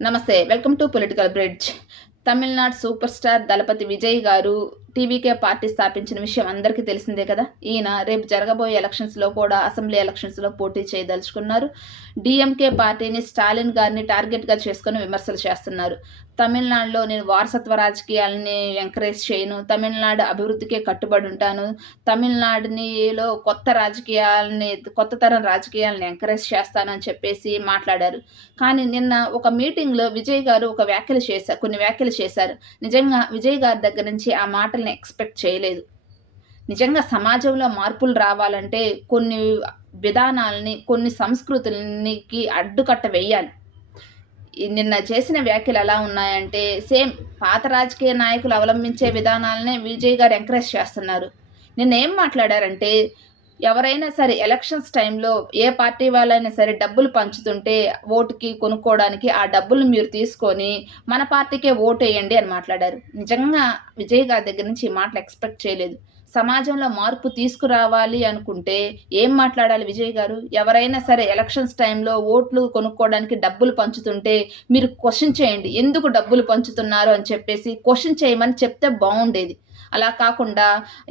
నమస్తే, welcome to political bridge. Tamil Nadu super star దళపతి విజయ్ గారు TVK party స్థాపించిన విషయం అందరికీ తెలిసిందే కదా. ఈయన రేపు జరగబోయే ఎలక్షన్స్లో కూడా అసెంబ్లీ ఎలక్షన్స్లో పోటీ చేయదలుచుకున్నారు. డిఎంకే పార్టీని స్టాలిన్ గారిని టార్గెట్గా చేసుకుని విమర్శలు చేస్తున్నారు. తమిళనాడులో నేను వారసత్వ రాజకీయాలని ఎంకరేజ్ చేయను, తమిళనాడు అభివృద్ధికే కట్టుబడి ఉంటాను, తమిళనాడులో కొత్త తరం రాజకీయాలని ఎంకరేజ్ చేస్తానని చెప్పేసి మాట్లాడారు. కానీ నిన్న ఒక మీటింగ్లో విజయ్ గారు కొన్ని వ్యాఖ్యలు చేశారు. నిజంగా విజయ్ గారి దగ్గర నుంచి ఆ మాటల్ని ఎక్స్పెక్ట్ చేయలేదు. నిజంగా సమాజంలో మార్పులు రావాలంటే కొన్ని విధానాలని, కొన్ని సంస్కృతులకి అడ్డుకట్ట వేయాలి. నిన్న చేసిన వ్యాఖ్యలు ఎలా ఉన్నాయంటే సేమ్ పాత రాజకీయ నాయకులు అవలంబించే విధానాలనే విజయ్ గారు ఎంకరేజ్ చేస్తున్నారు. నిన్న ఏం మాట్లాడారంటే, ఎవరైనా సరే ఎలక్షన్స్ టైంలో ఏ పార్టీ వాళ్ళైనా సరే డబ్బులు పంచుతుంటే ఓటుకి కొనుక్కోవడానికి ఆ డబ్బులు మీరు తీసుకొని మన పార్టీకే ఓటు వేయండి అని మాట్లాడారు. నిజంగా విజయ్ గారి దగ్గర నుంచి ఈ మాటలు ఎక్స్పెక్ట్ చేయలేదు. సమాజంలో మార్పు తీసుకురావాలి అనుకుంటే ఏం మాట్లాడాలి విజయ్ గారు? ఎవరైనా సరే ఎలక్షన్స్ టైంలో ఓట్లు కొనుక్కోవడానికి డబ్బులు పంచుతుంటే మీరు క్వశ్చన్ చేయండి, ఎందుకు డబ్బులు పంచుతున్నారు అని చెప్పేసి క్వశ్చన్ చేయమని చెప్తే బాగుండేది. అలా కాకుండా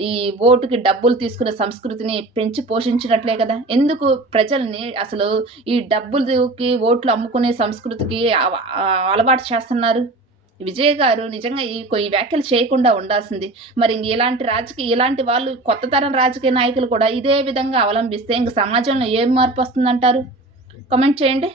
ఈ ఓటుకి డబ్బులు తీసుకునే సంస్కృతిని పెంచి పోషించినట్లే కదా. ఎందుకు ప్రజల్ని అసలు ఈ డబ్బులకి ఓట్లు అమ్ముకునే సంస్కృతికి అలవాటు చేస్తున్నారు? విజయ్ గారు నిజంగా ఈ వ్యాఖ్యలు చేయకుండా ఉండాల్సింది. మరి ఇలాంటి వాళ్ళు కొత్త తరం రాజకీయ నాయకులు కూడా ఇదే విధంగా అవలంబిస్తే ఇంక సమాజంలో ఏం మార్పు వస్తుందంటారు? కామెంట్ చేయండి.